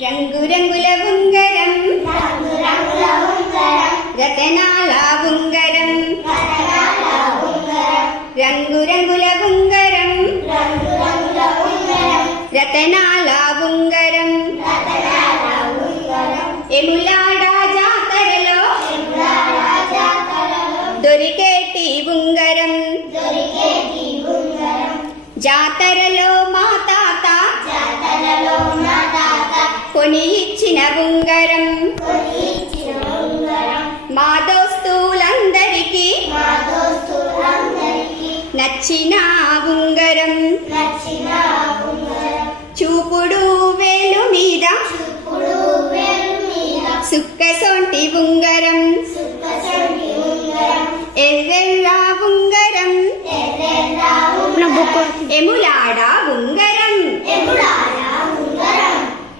రంగురంగుల ఉంగరం రతనాల ఉంగరం రంగురంగుల ఉంగరం రతనాల ఉంగరం ఎములాడ జాతరలో దొరికేటి ఉంగరం జాతరలో మా తాత కొని ఇచ్చిన ఉంగరం మా దోస్తులందరికీ నచ్చిన ఉంగరం చూపుడు వేలు మీద సుక్కసొంటి ఉంగరం ఎర్రెర్ర ఉంగరం ఎములాడ ఉంగరం